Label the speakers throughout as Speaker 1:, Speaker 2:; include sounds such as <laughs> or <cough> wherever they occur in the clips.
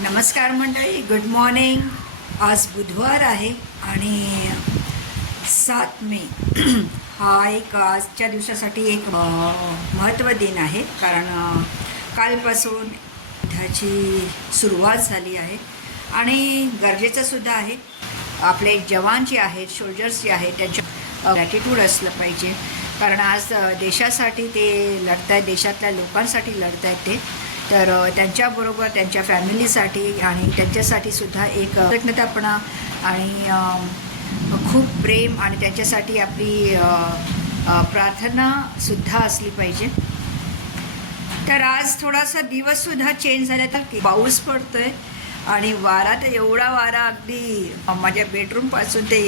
Speaker 1: नमस्कार मंडळी good morning आज बुधवार आहे आणि सात मे. <clears throat> हा एक आजच्या दिवसासाठी एक महत्त्व दिन आहे. कारण कालपासून युद्धाची सुरुवात झाली आहे. आणि गरजेचंसुद्धा आहे. आपले जवान जे आहेत सोल्जर्स जे आहेत त्यांच्या ग्रॅटिट्यूड असलं पाहिजे. कारण आज देशासाठी ते लढत आहेत देशातल्या लोकांसाठी लढत आहेत ते. तर त्यांच्याबरोबर त्यांच्या फॅमिलीसाठी आणि त्यांच्यासाठी सुद्धा एक कृतज्ञतापणा आणि खूप प्रेम आणि त्यांच्यासाठी आपली प्रार्थनासुद्धा असली पाहिजे. तर आज थोडासा दिवससुद्धा चेंज झाला तर की पाऊस पडतोय आणि वारा तर एवढा वारा अगदी माझ्या बेडरूमपासून ते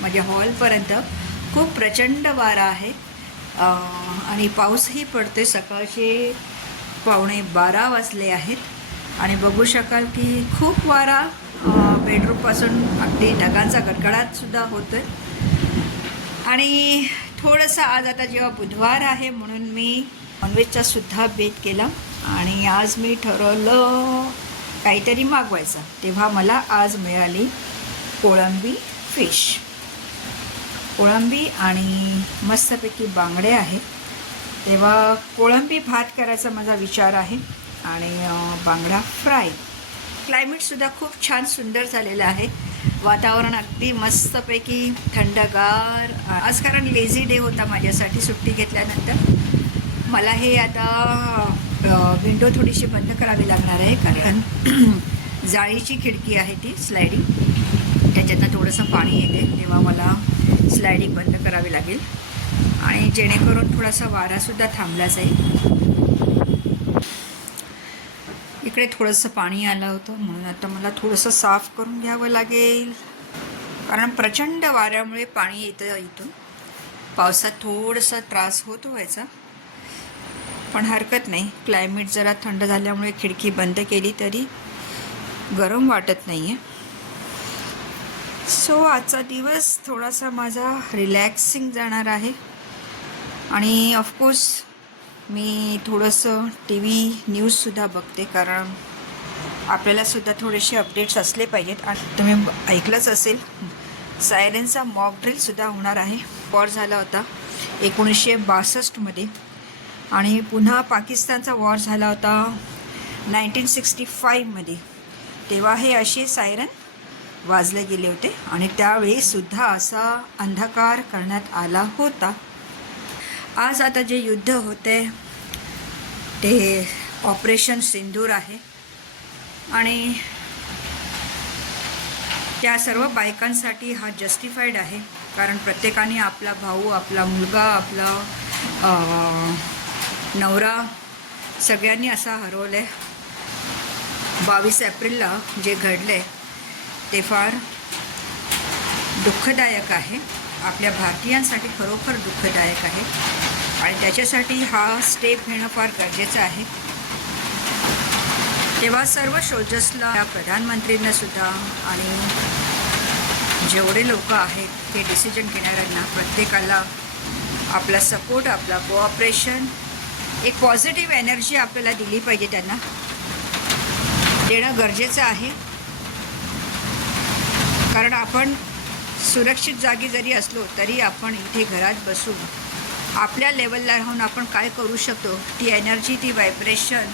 Speaker 1: माझ्या हॉलपर्यंत खूप प्रचंड वारा आहे. आणि पाऊसही पडतोय. सकाळचे पावणे बारा वाजले आहेत. आणि बघू शकाल की खूप वारा बेडरूमपासून अगदी ढगांचा गडगडाटसुद्धा आहे आणि थोडंसं आज आता जेव्हा बुधवार आहे म्हणून मी नॉनव्हेजचा सुद्धा बेत केला. आणि आज मी ठरवलं काहीतरी मागवायचं. तेव्हा मला आज मिळाली कोळंबी फिश कोळंबी आणि मस्तपैकी बांगडे आहेत. तेव्हा कोळंबी भात करायचा माझा विचार आहे आणि बांगडा फ्राय. क्लायमेटसुद्धा खूप छान सुंदर झालेलं आहे. वातावरण अगदी मस्तपैकी थंडगार. आज कारण लेझी डे होता माझ्यासाठी सुट्टी घेतल्यानंतर. मला हे आता विंडो थोडीशी बंद करावी लागणार आहे कारण <clears throat> जाळीची खिडकी आहे ती स्लायडिंग त्याच्यातनं थोडंसं पाणी येते तेव्हा मला स्लायडिंग बंद करावी लागेल. आणि जेणेकरून थोडासा वारासुद्धा थांबला जाईल. इकडे थोडंसं पाणी आलं होतं म्हणून आता मला थोडंसं साफ करून घ्यावं लागेल. कारण प्रचंड वाऱ्यामुळे पाणी येतं इथून. पावसात थोडासा त्रास होतो व्हायचा. पण हरकत नाही. क्लायमेट जरा थंड झाल्यामुळे खिडकी बंद केली तरी गरम वाटत नाही आहे सो आजचा दिवस थोडासा माझा रिलॅक्सिंग जाणार आहे. आणि ऑफकोर्स मी थोडंसं टी व्ही न्यूजसुद्धा बघते कारण आपल्यालासुद्धा थोडेसे अपडेट्स असले पाहिजेत. आणि तुम्ही ऐकलंच असेल सायरनचा मॉक ड्रिलसुद्धा होणार आहे. वॉर झाला होता एकोणीसशे बासष्टमध्ये आणि पुन्हा पाकिस्तानचा वॉर झाला होता नाईन्टीन सिक्स्टी फाईव्हमध्ये तेव्हा हे असे सायरन वाजले गेले होते. आणि त्यावेळीसुद्धा असा अंधकार करण्यात आला होता. आज आता जे युद्ध होते ते ऑपरेशन सिंदूर आहे. आणि त्या सर्व बायकांसाठी हा जस्टिफाईड आहे. कारण प्रत्येकाने आपला भाऊ आपला मुलगा आपला नवरा सगळ्यांनी असा हरवलं आहे बावीस एप्रिलला जे घडले ते फार दुःखदायक आहे. आपल्या भारतीयांसाठी खरोखर दुःखदायक आहे. आणि त्याच्यासाठी हा स्टेप घेणं फार गरजेचं आहे. तेव्हा सर्व सोल्जर्सला प्रधानमंत्रींना सुद्धा आणि जेवढे लोक आहेत ते डिसिजन घेणाऱ्यांना प्रत्येकाला आपला सपोर्ट आपला कोऑपरेशन एक पॉझिटिव्ह एनर्जी आपल्याला दिली पाहिजे त्यांना. देणं गरजेचं आहे. कारण आपण सुरक्षित जागी जरी असलो तरी आपण इथे घरात बसून आपल्या लेवलला राहून आपण काय करू शकतो? ती एनर्जी ती व्हायब्रेशन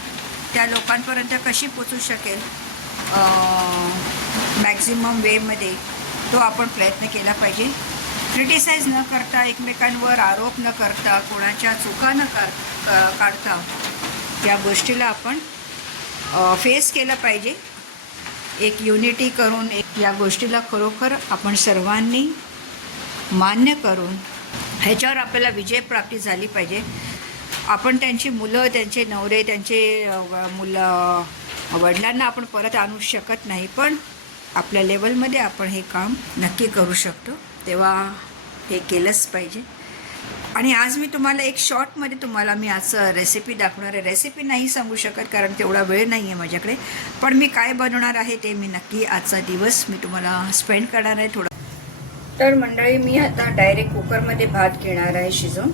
Speaker 1: त्या लोकांपर्यंत कशी पोचू शकेल? मॅक्झिमम वेमध्ये तो आपण प्रयत्न केला पाहिजे. क्रिटिसाइज न करता एकमेकांवर आरोप न करता कोणाच्या चुका न कर क- काढता या गोष्टीला आपण फेस केलं पाहिजे. एक युनिटी करून एक या गोष्टीला खरोखर आपण सर्वांनी मान्य करून ह्याच्यावर आपल्याला विजयप्राप्ती झाली पाहिजे. आपण त्यांची मुलं त्यांचे नवरे त्यांचे मुलं वडिलांना आपण परत आणू शकत नाही पण आपल्या लेवलमध्ये आपण हे काम नक्की करू शकतो. तेव्हा हे केलंच पाहिजे. आणि आज मी तुम्हाला एक शॉर्टमध्ये तुम्हाला मी आज रेसिपी दाखवणार आहे. रेसिपी नाही सांगू शकत कारण तेवढा वेळ नाही आहे माझ्याकडे. पण मी काय बनवणार आहे ते मी नक्की आजचा दिवस मी तुम्हाला स्पेंड करणार आहे थोडं. तर मंडळी मी आता डायरेक्ट कुकरमध्ये भात घेणार आहे शिजवून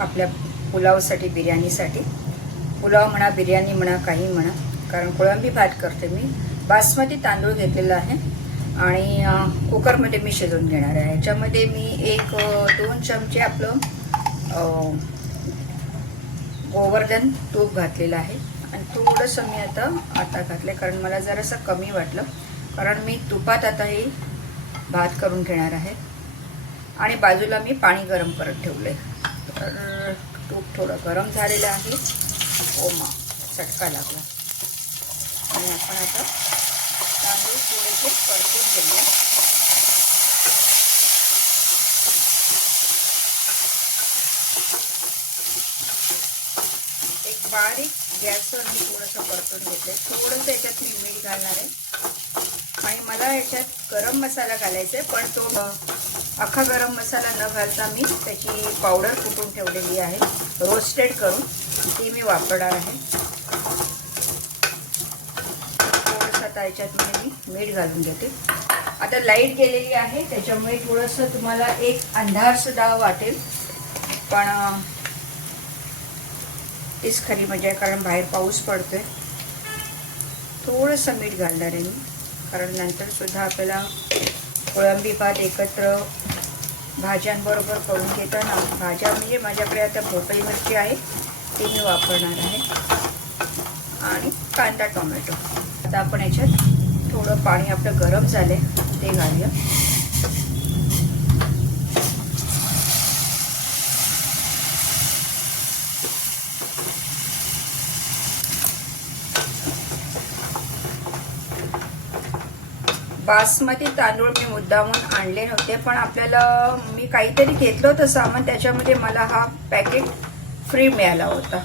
Speaker 1: आपल्या पुलावसाठी बिर्याणीसाठी. पुलाव म्हणा बिर्याणी म्हणा काही म्हणा. कारण कोळंबी भात करते मी. बासमती तांदूळ घेतलेला आहे. आणि कुकरमध्ये मी शिजवून घेणार आहे. याच्यामध्ये मी एक दोन चमचे आपलं गोवर्धन तूप घातलेलं आहे. आणि थोडंसं मी आता आता घातलं कारण मला जरासं कमी वाटलं. कारण मी तुपात आता हे भात करून घेणार आहे. आणि बाजूला मी पाणी गरम करत ठेवले तर तूप थोडं गरम झालेलं आहे. ओमा चटका लागला. आणि आपण आता थोडेसे परतून घेऊया एक बारीक गॅसवर मी थोडंसं परतून घेते. थोडंसं याच्यात मी मीठ घालणार आहे. आणि मला याच्यात गरम मसाला घालायचा आहे पण तो अख्खा गरम मसाला न घालता मी त्याची पावडर कुटून ठेवलेली आहे रोस्टेड करून ती मी वापरणार आहे थोडंसं आता याच्यात मी मीठ घालून देते आता लाइट गेलेली आहे त्याच्यामुळे थोडंसं तुम्हाला एक अंधारसुद्धा वाटेल. पण तीच खरी मजा आहे कारण बाहेर पाऊस पडतोय. थोडंसं मीठ घालणार आहे मी कारण नंतर सुद्धा आपल्याला कोळंबी भात एकत्र भाज्यांबरोबर करून घेताना भाज्या म्हणजे माझ्याकडे आता भोपळी मिरची आहे ती मी वापरणार आहे. आणि कांदा टोमॅटो. आता आपण याच्यात थोडं पाणी आपलं गरम झालं आहे ते घालूया. बासमती तांदूळ मी मुद्दामून आणले नव्हते पण आपल्याला मी काहीतरी घेतलं होतं सामान त्याच्यामध्ये मला हा पॅकेट फ्री मिळाला होता.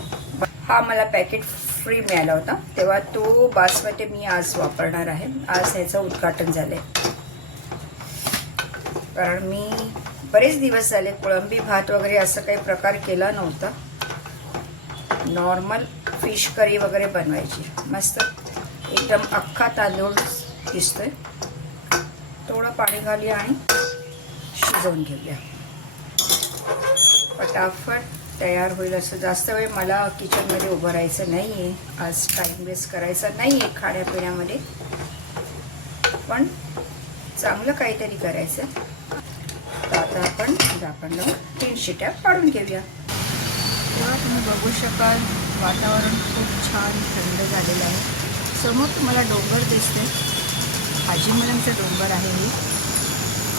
Speaker 1: हा मला पॅकेट फ्री मिळाला होता. तेव्हा तो बासमती मी आज वापरणार आहे. आज ह्याचं उद्घाटन झालंय. कारण मी बरेच दिवस झाले कोळंबी भात वगैरे असं काही प्रकार केला नव्हता. नॉर्मल फिश करी वगैरे बनवायची. मस्त एकदम अख्खा तांदूळ दिसतोय. थोडं पाणी घालूया आणि शिजवून घेऊया. पटाफट तयार होईल असं जास्त वेळ मला किचनमध्ये उभं राहायचं नाही आहे आज टाईम वेस्ट करायचा नाही आहे खाण्यापिण्यामध्ये. पण चांगलं काहीतरी करायचं. तर आता आपण झाकण लावून तीन शिट्या पाडून घेऊया. तेव्हा तुम्ही बघू शकाल वातावरण खूप छान थंड झालेलं आहे. समोर तुम्हाला डोंगर दिसते आजी मुलांचं डोंगर आहे ही.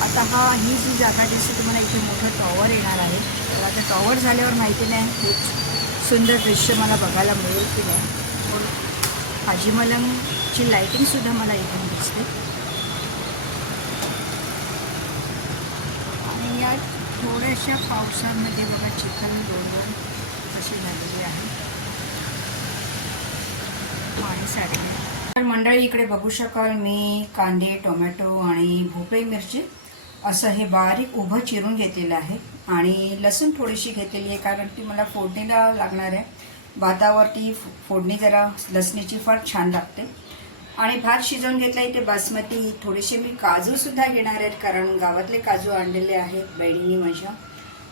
Speaker 1: आता हा ही जी जागा दिसते तुम्हाला इथे मोठं टॉवर येणार आहे. तर आता टॉवर झाल्यावर माहिती नाही खूप सुंदर दृश्य मला बघायला मिळेल की नाही. पण हाजीमलमची लाईटिंगसुद्धा मला इथून दिसते. आणि या थोड्याशा पावसामध्ये बघा चिखल दोन कशी झालेली आहे पाणी साठले. तर मंडळी इकडे बघू शकाल मी कांदे टोमॅटो आणि भोपळी मिरची. असं हे बारीक उभं चिरून घेतलेलं आहे. आणि लसूण थोडीशी घेतलेली आहे कारण ती मला फोडणीला लागणार आहे. भातावरती फोडणी जरा लसणीची फार छान लागते. आणि भात शिजवून घेतला इथे बासमती. थोडेसे मी काजूसुद्धा घेणार आहेत कारण गावातले काजू आणलेले आहेत बहिणीने माझ्या.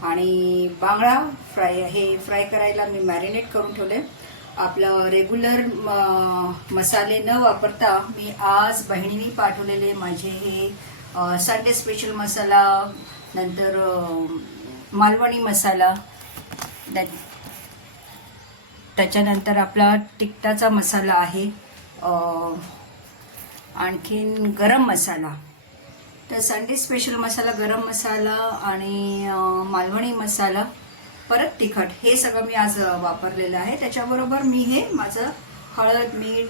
Speaker 1: आणि बांगडा फ्राय हे फ्राय करायला मी मॅरिनेट करून ठेवले आपलं रेग्युलर मसाले न वापरता मी आज बहिणीने पाठवलेले माझे हे संडे स्पेशल मसाला नंतर मालवणी मसाला त्या- त्याच्यानंतर आपला तिखटाचा मसाला आहे. आणखीन गरम मसाला तर संडे स्पेशल मसाला गरम मसाला आणि मालवणी मसाला परत तिखट. हे सगळं मी आज वापरलेलं आहे. त्याच्याबरोबर मी हे माझं हळद मीठ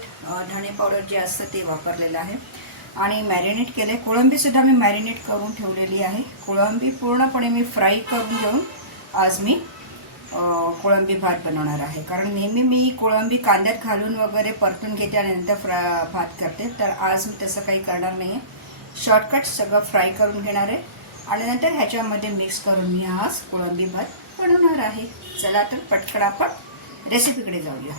Speaker 1: धणे पावडर जे असतं ते वापरलेलं आहे. आणि मॅरिनेट केले कोळंबीसुद्धा मी मॅरिनेट करून ठेवलेली आहे. कोळंबी पूर्णपणे मी फ्राय करून घेऊन आज मी कोळंबी भात बनवणार आहे. कारण नेहमी मी कोळंबी कांद्यात घालून वगैरे परतून घेते आणि नंतर फ्रा भात करते. तर आज मी तसं काही करणार नाही आहे शॉर्टकट सगळं फ्राय करून घेणार आहे. आणि नंतर ह्याच्यामध्ये मिक्स करून मी आज कोळंबी भात बनवणार आहे. चला तर पटकन आपण रेसिपीकडे जाऊया.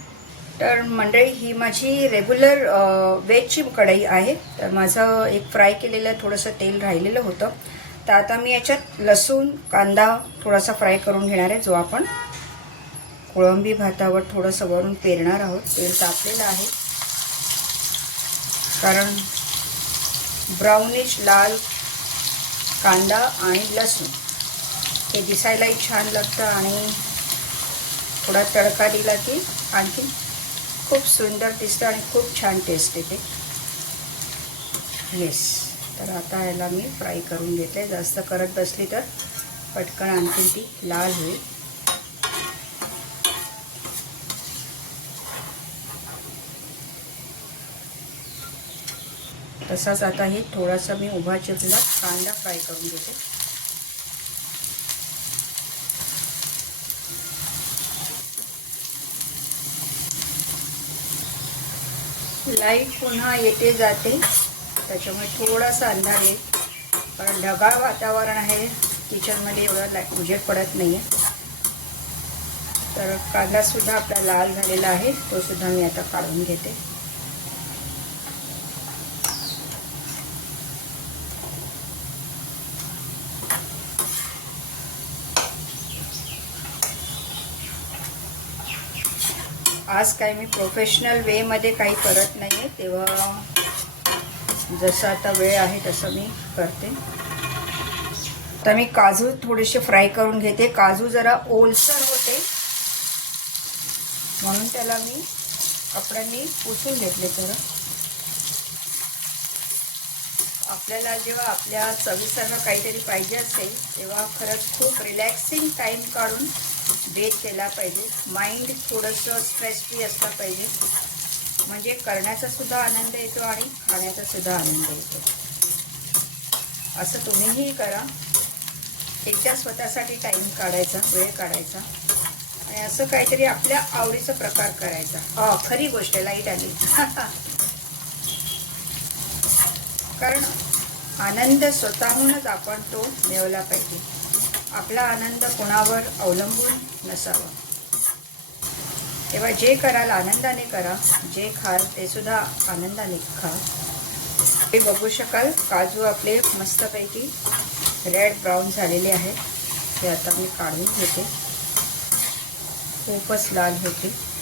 Speaker 1: तर मंडळी ही माझी रेग्युलर वेजची कढई आहे. तर माझं एक फ्राय केलेलं थोडंसं तेल राहिलेलं होतं. तर आता मी याच्यात लसूण कांदा थोडासा फ्राय करून घेणार आहे जो आपण कोळंबी भातावर थोडंसं वरून पेरणार आहोत. तेल तापलेलं आहे. कारण ब्राउनिश लाल कांदा आणि लसूण हे दिसायलाही छान लागतं आणि थोडा तडका दिला की आणखी खूप सुंदर दिसतं आणि खूप छान टेस्ट येते. येस तर आता याला मी फ्राय करून घेते. जास्त करत बसली तर पटकन आणखी ती लाल होईल. तसाच आता हे थोडासा मी उभा चिरला कांदा फ्राय करून घेते. लाइट पुन्हा येते जाते. त्याच्यामुळे थोडासा अंधार येईल. कारण ढगाळ वातावरण आहे. किचनमध्ये एवढा लाइट उजेड पडत नाही आहे तर कांदासुद्धा आपला लाल झालेला आहे. तो सुद्धा मी आता काढून घेते. आज काय मी प्रोफेशनल वेमध्ये काही करत नाही आहे तेव्हा जसं आता वेळ आहे तसं मी करते. तर मी काजू थोडेसे फ्राय करून घेते. काजू जरा ओलसर होते. म्हणून त्याला मी कपड्यांनी पुसून घेतले तर आपल्याला जेव्हा आपल्या चवीसारखं काहीतरी पाहिजे असेल तेव्हा खरंच खूप रिलॅक्सिंग टाईम काढून बेत केला पाहिजे. माइंड थोडंसं स्ट्रेस फ्री असला पाहिजे. म्हणजे करण्याचा सुद्धा आनंद येतो आणि खाण्याचा सुद्धा आनंद येतो. असं तुम्हीही करा. एकदा स्वतःसाठी टाईम काढायचा वेळ काढायचा. आणि असं काहीतरी आपल्या आवडीचा प्रकार करायचा. हा खरी गोष्ट लाइट आली. <laughs> कारण आनंद स्वतःहूनच आपण तो मिळवला पाहिजे. आपला आनंद कोणावर अवलंबून नसावा. तेव्हा जे कराल आनंदाने करा जे खाल ते सुद्धा आनंदाने खा. हे बघू शकाल काजू आपले मस्तपैकी रेड ब्राऊन झालेले आहेत. ते आता मी काढून घेते. खूपच लाल होते.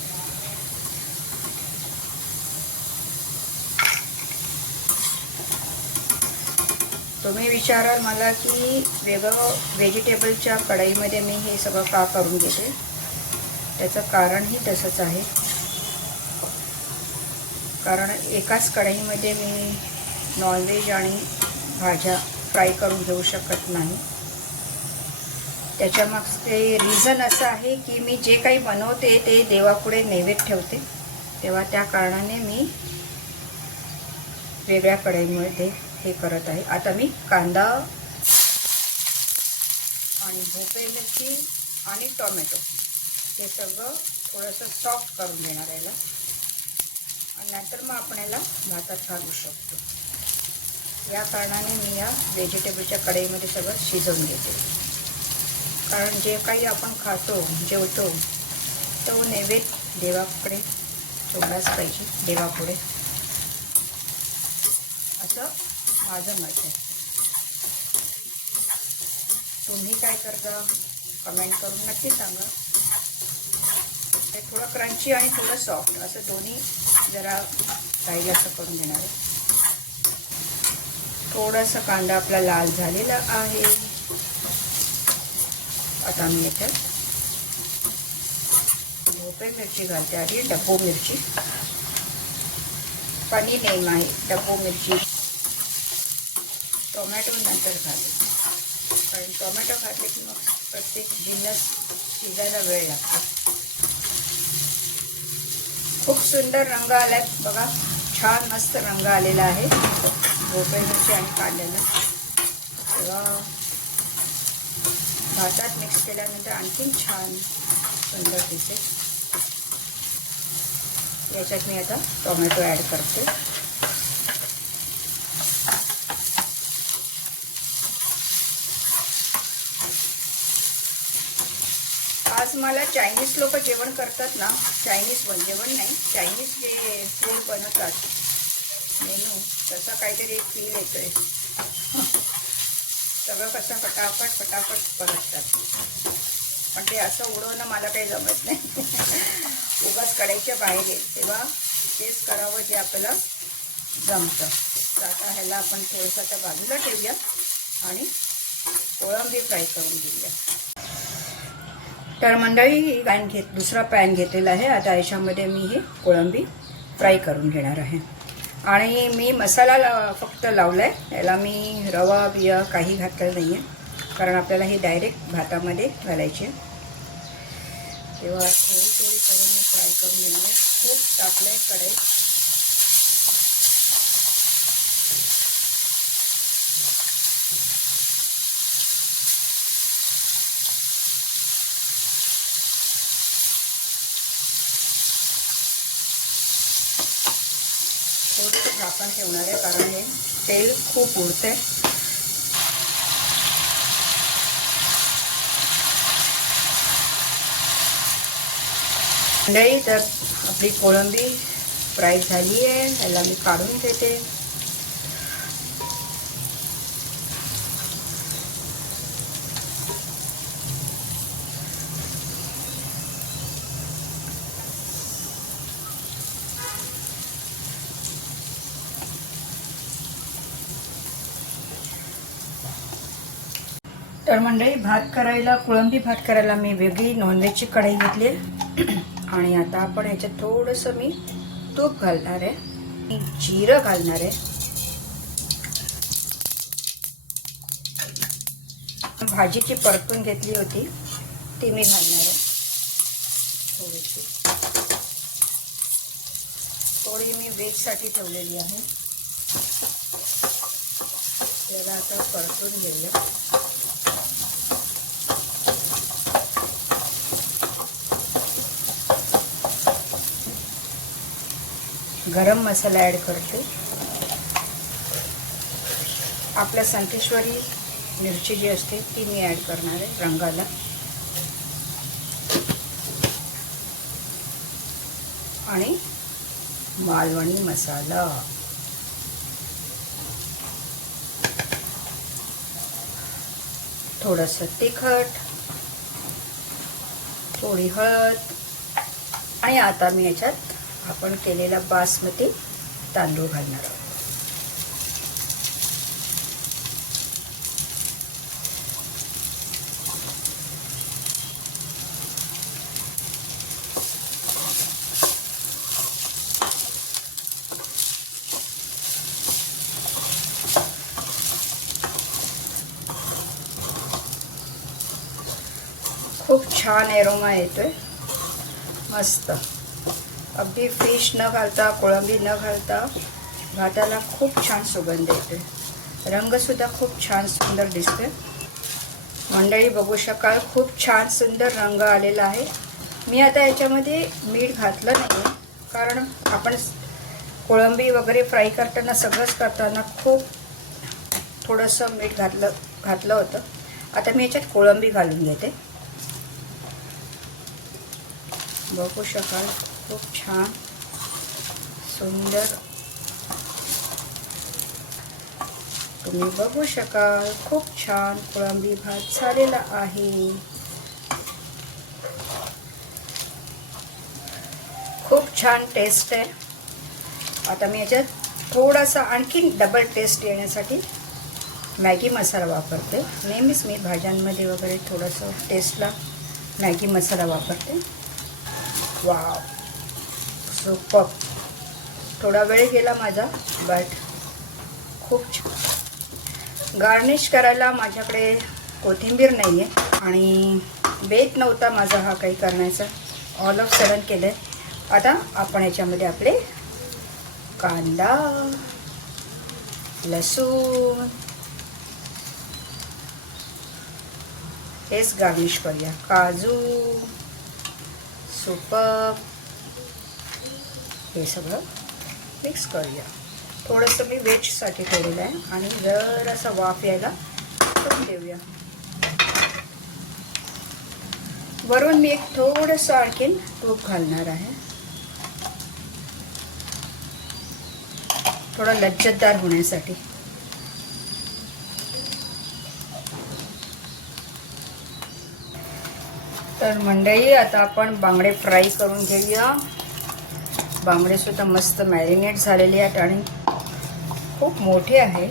Speaker 1: तुम्ही विचाराल मला की वेगळं व्हेजिटेबलच्या कढईमध्ये मी हे सगळं का करून घेते. त्याचं कारणही तसंच आहे. कारण एकाच कढईमध्ये मी नॉनव्हेज आणि भाज्या फ्राय करून घेऊ शकत नाही. त्याच्यामागचे रिझन असं आहे की मी जे काही बनवते ते देवापुढे नैवेद्य ठेवते. तेव्हा त्या कारणाने मी वेगळ्या कढईमध्ये हे करत आहे. आता मी कांदा आणि भोपळे मिरची आणि टोमॅटो हे सगळं थोडंसं सॉफ्ट करून देणार याला. आणि नंतर मग आपण याला भातात घालू शकतो. या कारणाने मी या व्हेजिटेबलच्या कढईमध्ये सगळं शिजवून घेते. कारण जे काही आपण खातो जेवतो तो नैवेद्य देवाकडे ठेवलाच पाहिजे देवापुढे. असं माझं मत आहे. तुम्ही काय करता? कमेंट करून नक्की सांगा. ते थोडं क्रंची आणि थोडं सॉफ्ट असं दोन्ही जरा काही असं करून देणार आहे. थोडासा कांदा आपला लाल झालेला आहे. आता मी याच्यात भोपे मिरची घालते आधी डब्बो मिरची. पनीर नेम आहे डब्बो मिरची. टोमॅटो नंतर घाले कारण टोमॅटो घातले की मग प्रत्येक जिन्नस शिजायला वेळ लागतो. खूप सुंदर रंग आलाय. बघा छान मस्त रंग आलेला आहे. भोपळे मिरची आणि कांद्याला तेव्हा भातात मिक्स केल्यानंतर आणखीन छान सुंदर दिसेल. याच्यात मी आता टोमॅटो ॲड करते. आज मला चायनीज लोक जेवण करतात ना चायनीज पण जेवण नाही चायनीज जे फूड बनवतात मेनू तसा काहीतरी एक फील येतोय. <laughs> सगळं कसं फटाफट फटाफट परततात. पण ते असं उडवणं मला काही जमत नाही. <laughs> उगाच कढईच्या बाहेर येईल तेव्हा तेच करावं जे आपल्याला जमतं. तर आता ह्याला आपण थोडंसं आता बाजूला ठेवूया आणि कोळंबी फ्राय करून घेऊया. तर मंडळी ही पॅन घेत दुसरा पॅन घेतलेला आहे. आता याच्यामध्ये मी ही कोळंबी फ्राय करून घेणार आहे. आणि मी मसाला ला- फक्त लावला आहे याला मी रवा बिया काही घातलेलं नाही आहे कारण आपल्याला ही डायरेक्ट भातामध्ये घालायची. आहे तेव्हा थोडी थोडी करून मी फ्राय करून घेणार आहे. खूप टाकलं आहे कढई थोडंसं झाकण ठेवणार आहे कारण हे तेल खूप उडते. मंडळी तर आपली कोळंबी फ्राय झाली आहे याला मी काढून घेते तर मंडळी भात करायला कोळंबी भात करायला मी वेगळी नॉनव्हेजची कढई घेतली आहे. आणि आता आपण याच्यात थोडंसं मी तूप घालणार आहे. जिरं घालणार आहे. भाजीची परतून घेतली होती ती मी घालणार आहे. थोडीशी. थोडी मी वेजसाठी ठेवलेली आहे. त्याला आता परतून घेऊया. गरम मसाला ॲड करते. आपल्या संकेश्वरी मिरची जी असते ती मी ॲड करणार आहे रंगाला. आणि मालवणी मसाला. थोडंसं तिखट थोडी हळद. आणि आता मी याच्यात आपण केलेला बासमती तांदूळ घालणार आहोत. खूप छान एरोमा येतोय. मस्त. अगदी फिश न घालता कोळंबी न घालता भाताला खूप छान सुगंध येते. रंगसुद्धा खूप छान सुंदर दिसते. मंडळी बघू शकाल खूप छान सुंदर रंग आलेला आहे. मी आता याच्यामध्ये मीठ घातलं नाही कारण आपण कोळंबी वगैरे फ्राय करताना सगळंच करताना खूप थोडंसं मीठ घातलं घातलं होतं. आता मी याच्यात कोळंबी घालून घेते बघू शकाल. खूप छान सुंदर. तुम्ही बघू शकाल खूप छान कोळंबी भात झालेला आहे. खूप छान टेस्ट आहे. आता मी याच्यात थोडासा आणखीन डबल टेस्ट येण्यासाठी मॅगी मसाला वापरते. नेहमीच मी भाज्यांमध्ये वगैरे थोडंसं टेस्टला मॅगी मसाला वापरते. वाव पप थोडा वेळ गेला माझा बट खूप छान. गार्निश करायला माझ्याकडे कोथिंबीर नाही आहे आणि बेत नव्हता माझा हा काही करण्याचा. ऑल ऑफ सडन केलं आहे आता आपण याच्यामध्ये आपले कांदा लसूण हेच गार्निश करूया. काजू सुपर हे सगळं मिक्स करूया. थोडंसं मी वेजसाठी ठेवलेलं आहे आणि जरासा वाफ यायला करून देऊया वरून मी एक थोडंसं आणखीन तूप घालणार आहे. थोडं लज्जतदार होण्यासाठी. तर मंडळी आता आपण बांगडे फ्राय करून घेऊया. बांगडेसुद्धा मस्त मॅरिनेट झालेले आहेत आणि खूप मोठे आहे.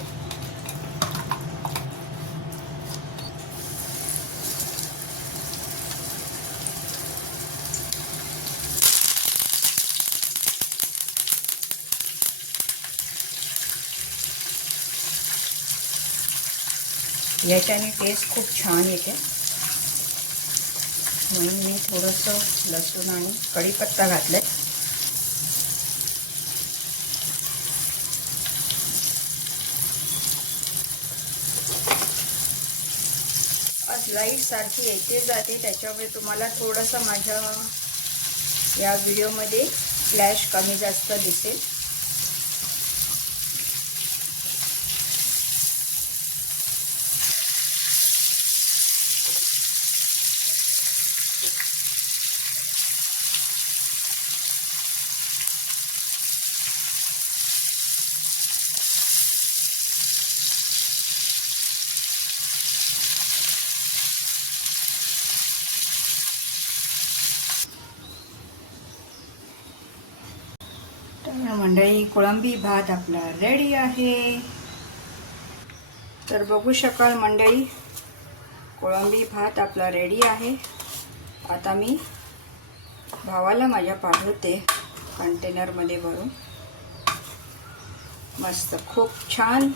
Speaker 1: याच्याने टेस्ट खूप छान येते. म्हणून मी थोडंसं लसूण आणि कढीपत्ता घातलं आहे लाईटसारखी लाइट सारखी येते जाते त्याच्यामुळे तुम्हाला थोडंसं माझ्या या व्हिडिओमध्ये फ्लॅश कमी जास्त दिसेल. तर मंडळी कोळंबी भात आपला रेडी आहे. तर बघू शकाल मंडळी कोळंबी भात आपला रेडी आहे. आता मी भावाला माझ्या पाठवते कंटेनरमध्ये भरून. मस्त खूप छान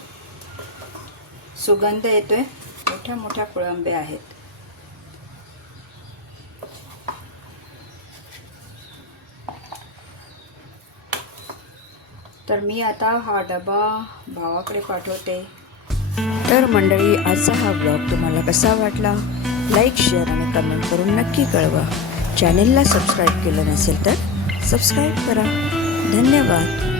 Speaker 1: सुगंध येतोय. मोठ्या मोठ्या कोळंबे आहेत. तर मी आता हा डबा भावाकडे पाठवते. तर मंडळी आजचा हा ब्लॉग तुम्हाला कसा वाटला? लाईक शेअर आणि कमेंट करून नक्की कळवा. चॅनेलला सबस्क्राईब केलं नसेल तर सबस्क्राईब करा. धन्यवाद.